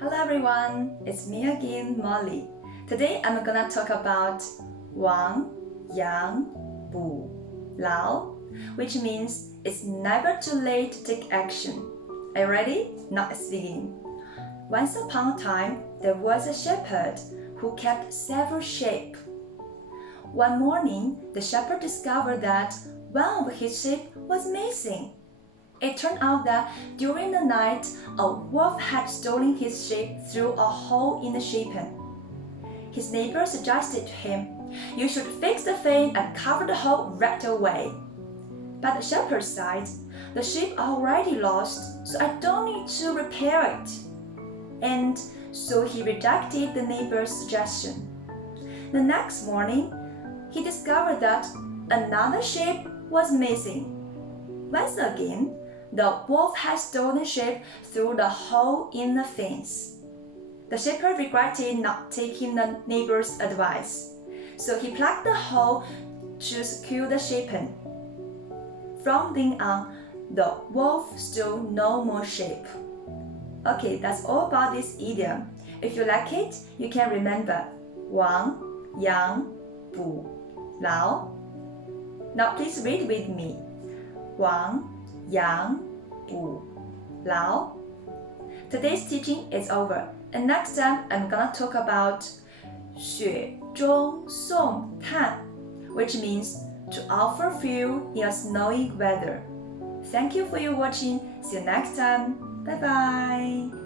Hello everyone, it's me again, Molly. Today I'm gonna talk about wáng, yáng, bǔláo, which means it's never too late to take action. Are you ready? Now let's begin. Once upon a time, there was a shepherd who kept several sheep. One morning, the shepherd discovered that one of his sheep was missing. It turned out that during the night, a wolf had stolen his sheep through a hole in the sheep pen. His neighbor suggested to him, "You should fix the thing and cover the hole right away." But the shepherd said, "The sheep are already lost, so I don't need to repair it." And so he rejected the neighbor's suggestion. The next morning, he discovered that another sheep was missing. Once again, the wolf had stolen sheep through the hole in the fence. The shepherd regretted not taking the neighbor's advice, so he plugged the hole to secure the sheep pen. From then on, the wolf stole no more sheep. Okay, that's all about this idiom. If you like it, you can remember wáng, yáng, bǔláo. Now please read with me. Wáng, yáng, bǔláo. Today's teaching is over, and next time I'm gonna talk about 雪中送炭, which means to offer fuel in a snowy weather. Thank you for your watching. See you next time. Bye bye.